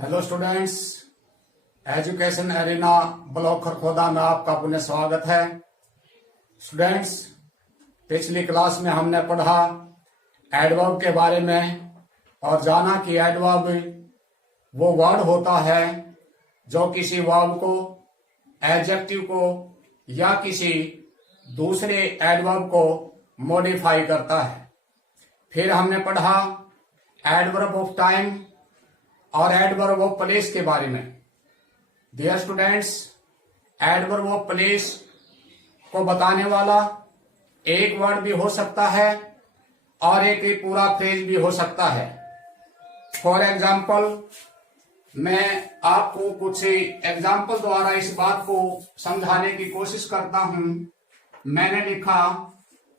Hello students, education arena block Kharkhoda में आपका पुनः स्वागत है। स्टूडेंट्स, पिछली क्लास में हमने पढ़ा एडवर्ब के बारे में और जाना कि एडवर्ब वो वर्ड होता है जो किसी वर्ब को, एडजेक्टिव को या किसी दूसरे एडवर्ब को मॉडिफाई करता है। फिर हमने पढ़ा एडवर्ब ऑफ टाइम और एडवर्ब ऑफ प्लेस के बारे में। Dear students, adverb of place को बताने वाला एक वर्ड भी हो सकता है और एक ही पूरा फ्रेज भी हो सकता है। फॉर एग्जाम्पल, मैं आपको कुछ एग्जाम्पल द्वारा इस बात को समझाने की कोशिश करता हूं। मैंने लिखा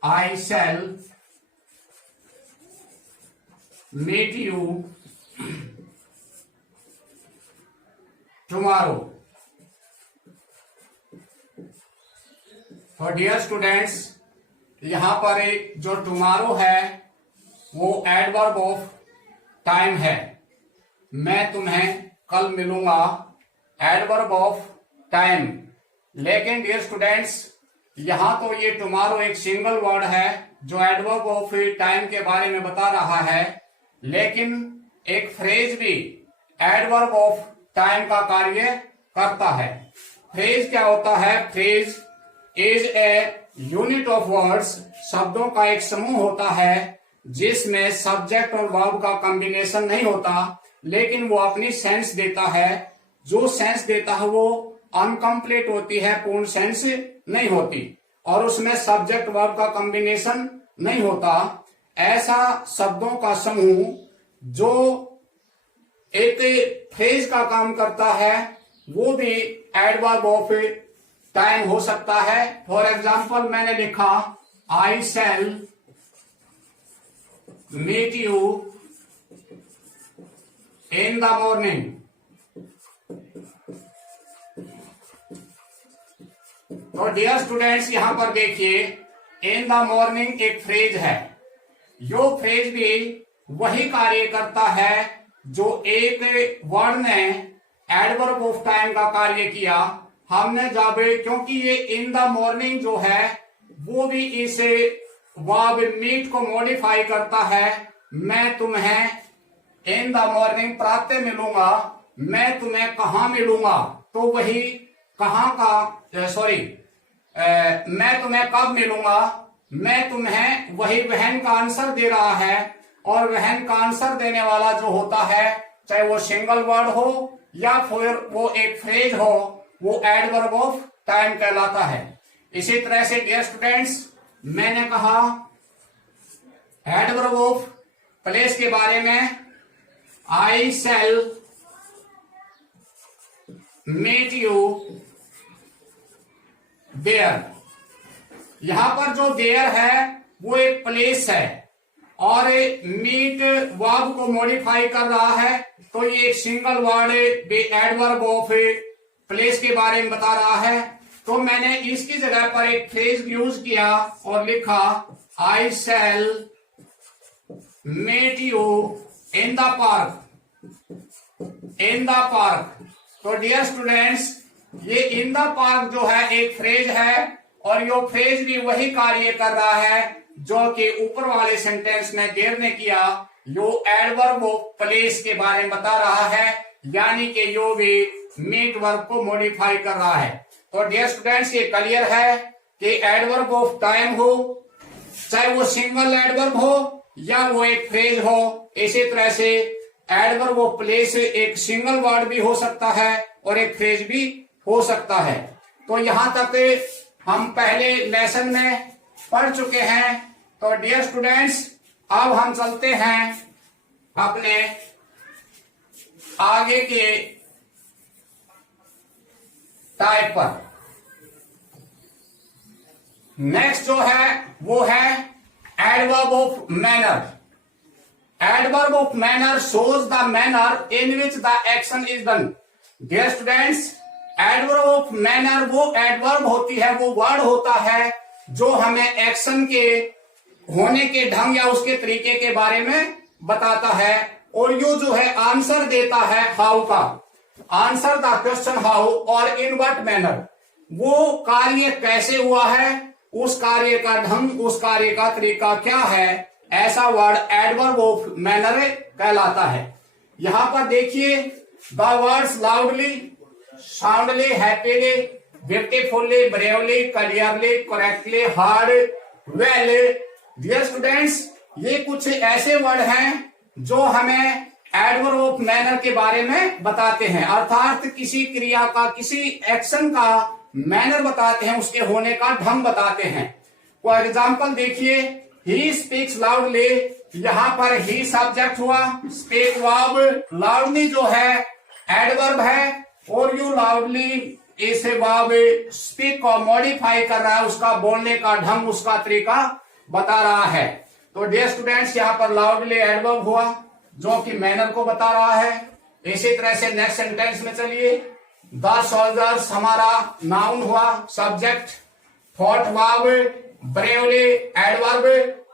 I shall meet you tomorrow. तो डियर स्टूडेंट्स, यहां पर जो टुमारो है वो एडवर्ब ऑफ टाइम है। मैं तुम्हें कल मिलूंगा, एडवर्ब ऑफ टाइम। लेकिन डियर स्टूडेंट्स, यहां तो ये टुमारो एक सिंगल वर्ड है जो एडवर्ब ऑफ टाइम के बारे में बता रहा है, लेकिन एक फ्रेज भी एडवर्ब ऑफ टाइम का कार्य करता है। फ्रेज क्या होता है? Phrase is a unit of words, शब्दों का एक समूह होता है जिसमें सब्जेक्ट और वर्ब का कॉम्बिनेशन नहीं होता, लेकिन वो अपनी सेंस देता है। जो सेंस देता है वो अनकम्प्लीट होती है, पूर्ण सेंस नहीं होती, और उसमें सब्जेक्ट वर्ब का कॉम्बिनेशन नहीं होता। ऐसा शब्दों का समूह जो एक फ्रेज का काम करता है वो भी एडवर्ब ऑफ टाइम हो सकता है। फॉर एग्जाम्पल, मैंने लिखा I shall meet you in the morning. तो डियर स्टूडेंट्स, यहां पर देखिए, इन द मॉर्निंग एक फ्रेज है। यो फ्रेज भी वही कार्य करता है जो एक वर्ड ने एडवर्ब ऑफ टाइम का कार्य किया। हमने जब, क्योंकि ये इन द मॉर्निंग जो है वो भी इस वर्ब मीट को मॉडिफाई करता है। मैं तुम्हें इन द मॉर्निंग प्रातः मिलूंगा, मैं तुम्हें कहां मिलूंगा, तो वही कहां का, मैं तुम्हें कब मिलूंगा, मैं तुम्हें, वही वहन का आंसर दे रहा है। और वहन का आंसर देने वाला जो होता है, चाहे वो सिंगल वर्ड हो या फिर वो एक फ्रेज हो, वो एडवर्ब ऑफ टाइम कहलाता है। इसी तरह से डियर स्टूडेंट्स, मैंने कहा एडवर्ब ऑफ प्लेस के बारे में, आई शैल मीट यू देयर। यहां पर जो देयर है वो एक प्लेस है और मीट वर्ब को मॉडिफाई कर रहा है, तो ये एक single word adverb of place के बारे में बता रहा है। तो मैंने इसकी जगह पर एक फ्रेज यूज किया और लिखा I shall meet you in the park. In the park. तो डियर स्टूडेंट्स, ये इन द पार्क जो है एक फ्रेज है और यो फ्रेज भी वही कार्य कर रहा है जो कि ऊपर वाले सेंटेंस में देर ने किया। यो एडवर्ब ऑफ प्लेस के बारे में बता रहा है, यानी कि यो भी मीट वर्ब को मॉडिफाई कर रहा है। तो डियर स्टूडेंट्स, ये क्लियर है कि एडवर्ब ऑफ टाइम हो, चाहे वो सिंगल एडवर्ब हो या वो एक फ्रेज हो, इसी तरह से एडवर्ब ऑफ प्लेस एक सिंगल वर्ड भी हो सकता है और एक फ्रेज भी हो सकता है। तो यहां तक हम पहले लेसन में पढ़ चुके हैं। तो डियर स्टूडेंट्स, अब हम चलते हैं अपने आगे के टाइप पर। नेक्स्ट जो है वो है adverb of manner. Adverb of manner shows the manner in which the action is done. Dear students, adverb of manner वो एडवर्ब होती है, वो वर्ड होता है जो हमें एक्शन के होने के ढंग या उसके तरीके के बारे में बताता है। और यो जो है आंसर देता है हाउ का। आंसर द क्वेश्चन हाउ और इन व्हाट मैनर, वो कार्य कैसे हुआ है, उस कार्य का ढंग, उस कार्य का तरीका क्या है, ऐसा वर्ड एडवर्ब ऑफ मैनर कहलाता है। यहां पर देखिए the words loudly, soundly, happily, beautifully, bravely, clearly, correctly, hard, well. Dear students, ये कुछ ऐसे वर्ड हैं जो हमें एडवर्ब ऑफ मैनर के बारे में बताते हैं, अर्थात किसी क्रिया का, किसी एक्शन का मैनर बताते हैं, उसके होने का ढंग बताते हैं। फॉर एग्जाम्पल देखिए, ही स्पीक्स लाउडली, यहां पर ही सब्जेक्ट हुआ, स्पीक वर्ब, लाउडली जो है एडवर्ब है, और यू लाउडली इसे वर्ब स्पीक को मॉडिफाई कर रहा है, उसका बोलने का ढंग, उसका तरीका बता रहा है। तो डियर स्टूडेंट्स, यहाँ पर लाउडली एडवर्ब हुआ जो कि मैनर को बता रहा है। इसी तरह से नेक्स्ट सेंटेंस में चलिए, द सोल्जर्स हमारा नाउन हुआ, subject, fought verb, bravely adverb,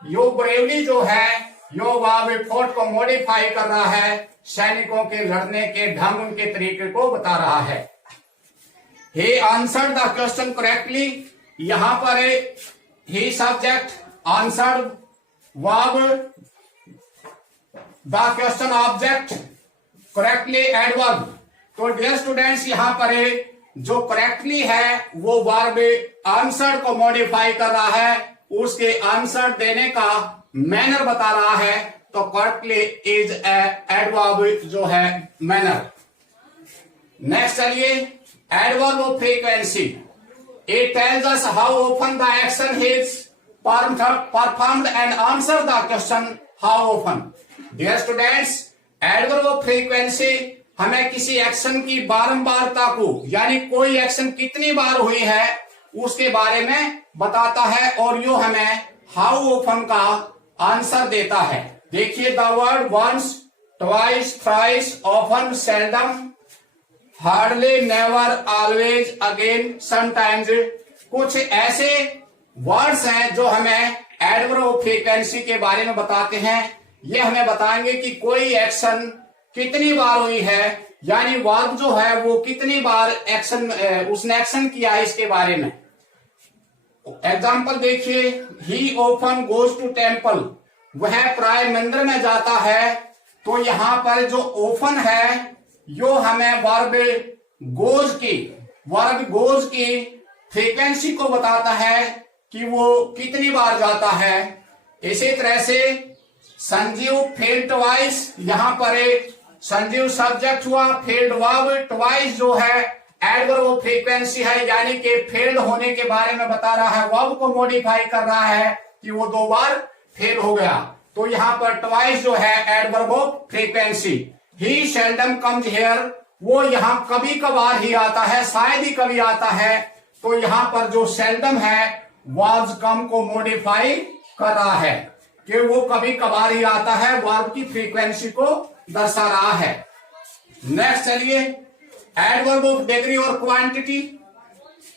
यो ब्रेवली जो है यो वर्ब फॉट को मॉडिफाई कर रहा है, सैनिकों के लड़ने के ढंग, उनके तरीके को बता रहा है। he answered the question correctly, यहां पर he subject, answered verb, the question object, correctly adverb। तो डियर स्टूडेंट्स, यहां पर जो करेक्टली है वो वर्ब आंसर को मॉडिफाई कर रहा है, उसके आंसर देने का मैनर बता रहा है। तो करेक्टली इज एडवर्ब जो है मैनर। नेक्स्ट चलिए, adverb of frequency, it tells us how often the action is performed and answer the question how often. Dear students, adverb of frequency हमें किसी एक्शन की बारंबारता को, यानी कोई एक्शन कितनी बार हुई है उसके बारे में बताता है, और यो हमें हाउ ऑफन का आंसर देता है। देखिए, the word once, twice, thrice, often, seldom, hardly, never, always, again, sometimes, कुछ ऐसे वर्ड्स हैं जो हमें एडवर्ब ऑफ फ्रीक्वेंसी के बारे में बताते हैं। ये हमें बताएंगे कि कोई एक्शन कितनी बार हुई है, यानी वर्ब जो है वो कितनी बार एक्शन, उसने एक्शन किया है, इसके बारे में। एग्जाम्पल देखिए, he often goes to temple, वह प्राय मंदिर में जाता है। तो यहां पर जो ऑफन है यो हमें वर्ब गोज की फ्रीक्वेंसी को बताता है कि वो कितनी बार जाता है। इसी तरह से संजीव फेल्ड ट्वाइस, यहां पर संजीव सब्जेक्ट हुआ, फेल्ड वर्ब, ट्वाइस जो है एडवर्ब ऑफ फ्रीक्वेंसी है, यानी कि फेल्ड होने के बारे में बता रहा है, वर्ब को मॉडिफाई कर रहा है कि वो 2 बार फेल हो गया। तो यहां पर ट्वाइस जो है adverb of frequency. He seldom comes here, वो यहां कभी कभार ही आता है, शायद ही कभी आता है। तो यहां पर जो सेल्डम है वर्ब कम को मॉडिफाई कर रहा है कि वो कभी कभार ही आता है, वर्ब की फ्रीक्वेंसी को दर्शा रहा है। नेक्स्ट चलिए, adverb of degree or quantity,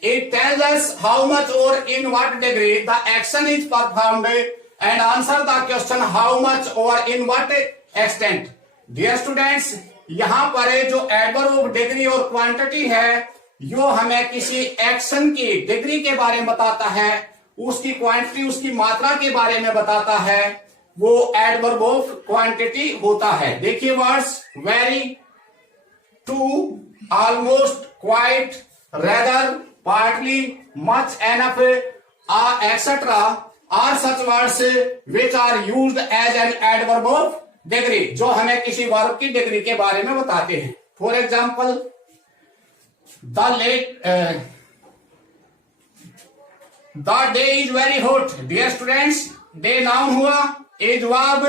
it tells us how much or in what degree the action is performed and answer the question how much or in what extent. Dear students, यहां पर जो adverb of degree or quantity है यो हमें किसी action की degree के बारे में बताता है, उसकी क्वांटिटी, उसकी मात्रा के बारे में बताता है, वो एडवर्ब ऑफ क्वांटिटी होता है। देखिए words, very, too, almost, quite, rather, partly, much, enough, etcetera are such words which are used as an adverb of degree, जो हमें किसी वर्ब की डिग्री के बारे में बताते हैं। For example, the day is very hot. Dear students, day noun हुआ, is verb,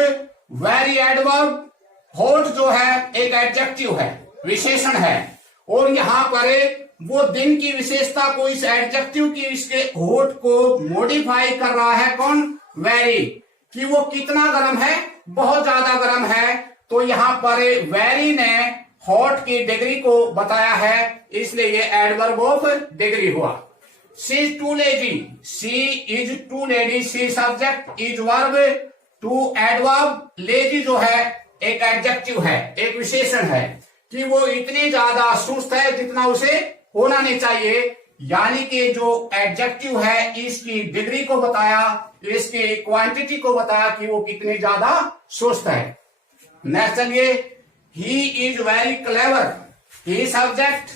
very adverb, hot जो है एक एडजेक्टिव है, विशेषण है, और यहां पर वो दिन की विशेषता को, इस एडजेक्टिव की, इसके हॉट को मॉडिफाई कर रहा है कौन, वेरी, कि वो कितना गर्म है, बहुत ज्यादा गर्म है। तो यहां पर वेरी ने हॉट की डिग्री को बताया है, इसलिए ये एडवर्ब ऑफ डिग्री हुआ। She is too lazy, she is too lady, she subject, is verb, too adverb, lazy जो है एक एडजेक्टिव है, एक विशेषण है कि वो इतनी ज्यादा सुस्त है जितना उसे होना नहीं चाहिए, यानी कि जो एडजेक्टिव है इसकी डिग्री को बताया, इसकी क्वांटिटी को बताया कि वो कितनी ज्यादा सुस्त है। नेक्स्ट चलिए, he is very clever, he subject,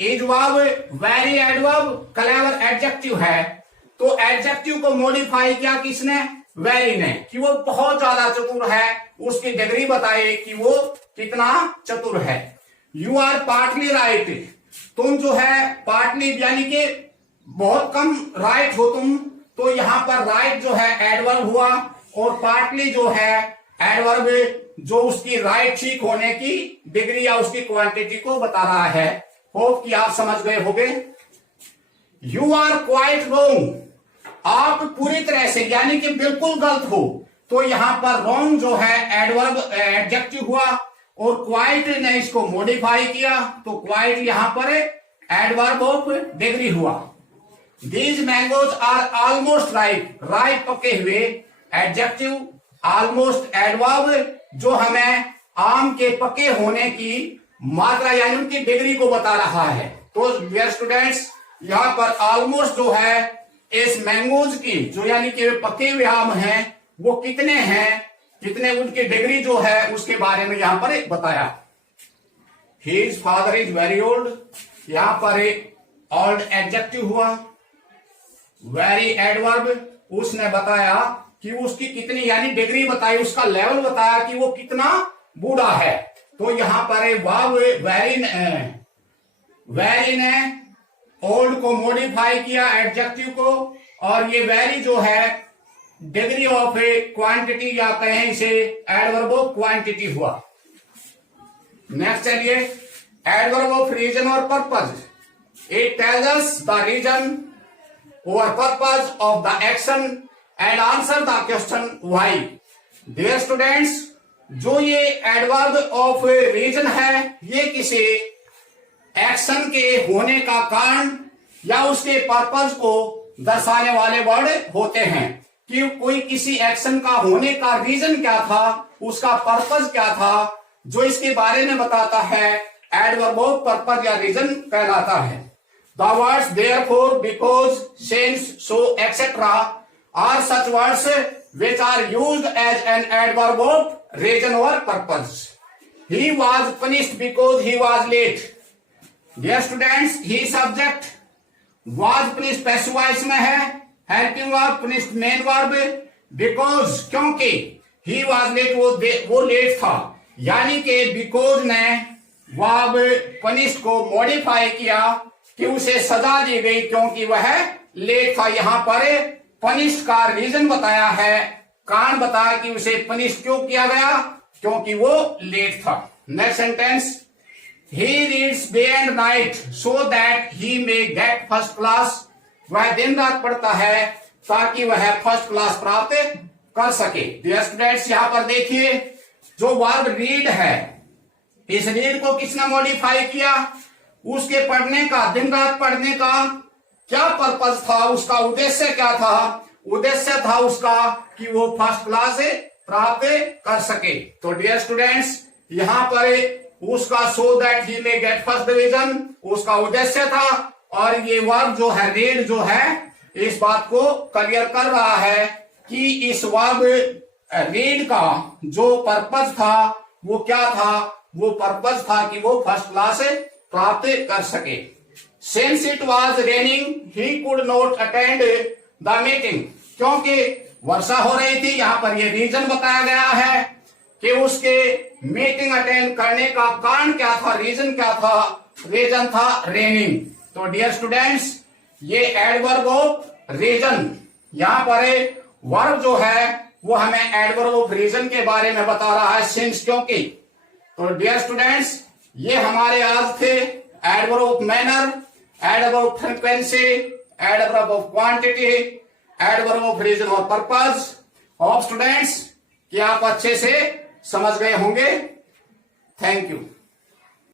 is verb, very adverb, clever adjective है। तो एडजेक्टिव को मॉडिफाई किया किसने? वेरी ने, कि वो बहुत ज्यादा चतुर है, उसकी डिग्री बताइए कि वो कितना चतुर है। यू आर पार्टली राइट, तुम जो है पार्टली यानी कि बहुत कम राइट हो तुम, तो यहां पर राइट जो है एडवर्ब हुआ और पार्टली जो है एडवर्ब जो उसकी राइट ठीक होने की डिग्री या उसकी क्वांटिटी को बता रहा है। होप कि आप समझ गए होंगे। यू आर क्वाइट रोंग, आप पूरी तरह से यानी कि बिल्कुल गलत हो, तो यहां पर रोंग जो है एडवर्ब एडजेक्टिव हुआ और क्वाइट ने इसको मॉडिफाई किया, तो क्वाइट यहां पर एडवर्ब ऑफ डिग्री हुआ। These mangoes are almost ripe, ripe पके हुए एडजेक्टिव, ऑलमोस्ट एडवर्ब जो हमें आम के पके होने की मात्रा यानी उनकी डिग्री को बता रहा है। तो डियर स्टूडेंट्स, यहां पर ऑलमोस्ट जो है इस मैंगोज की जो यानी कि पके हुए आम हैं वो कितने हैं, कितने उनकी डिग्री जो है उसके बारे में यहां पर बताया। His father is very old, यहां पर ओल्ड एडजेक्टिव हुआ, वेरी एडवर्ब उसने बताया कि उसकी कितनी यानी डिग्री बताई, उसका लेवल बताया कि वो कितना बूढ़ा है। तो यहां पर वर्ब वेरी ने ओल्ड को मॉडिफाई किया एडजेक्टिव को, और ये वेरी जो है डिग्री ऑफ ए क्वांटिटी या कहें इसे एडवर्ब ऑफ क्वांटिटी हुआ। नेक्स्ट चलिए, एडवर्ब ऑफ रीजन और purpose, it tells us the reason और purpose of the action and answer the question why. Dear students, जो ये एडवर्ब ऑफ रीजन है ये किसी एक्शन के होने का कारण या उसके पर्पज को दर्शाने वाले वर्ड होते हैं कि कोई किसी एक्शन का होने का रीजन क्या था, उसका पर्पज क्या था, जो इसके बारे में बताता है एडवर्ब ऑफ पर्पज या रीजन कहलाता है। The words therefore, because, since, so etcetera are such words which are used as an adverb of reason or purpose. He was punished because he was late. Dear students, he subject, was punished passive voice में है, helping verb, punished main verb, because क्योंकि he was late वो late था, यानी कि because ने verb punished को modify किया कि उसे सजा दी गई क्योंकि वह लेट था। यहां पर पनिश का रीजन बताया है, कारण बताया कि उसे पनिश क्यों किया गया, क्योंकि वो लेट था। Next sentence, he reads day and night so that he may get first class, वह दिन रात पढ़ता है ताकि वह फर्स्ट क्लास प्राप्त कर सके। डियर स्टूडेंट्स, यहां पर देखिए जो वर्ब रीड है, इस रीड को किसने मॉडिफाई किया, उसके पढ़ने का, दिन रात पढ़ने का क्या पर्पज था, उसका उद्देश्य क्या था, उद्देश्य था उसका कि वो फर्स्ट क्लास प्राप्त कर सके। तो डियर स्टूडेंट्स, यहां पर उसका so that he may get first division उसका उद्देश्य था, और ये वर्ब जो है रीड जो है इस बात को क्लियर कर रहा है कि इस वर्ब रीड का जो पर्पज था वो क्या था, वो पर्पज था कि वो फर्स्ट क्लास प्राप्त कर सके। Since it was raining, he could not attend the meeting. क्योंकि वर्षा हो रही थी, यहां पर ये रीजन बताया गया है कि उसके मीटिंग अटेंड करने का कारण क्या था, रीजन क्या था, रीजन था रेनिंग। तो डियर स्टूडेंट्स, ये एडवर्ब ऑफ रीजन, यहां पर वर्ब जो है वो हमें एडवर्ब ऑफ रीजन के बारे में बता रहा है, सिंस क्योंकि। तो डियर स्टूडेंट्स, ये हमारे आज थे adverb of manner, adverb of frequency, adverb of quantity, adverb of reason और पर्पज। होप स्टूडेंट्स कि आप अच्छे से समझ गए होंगे। Thank you.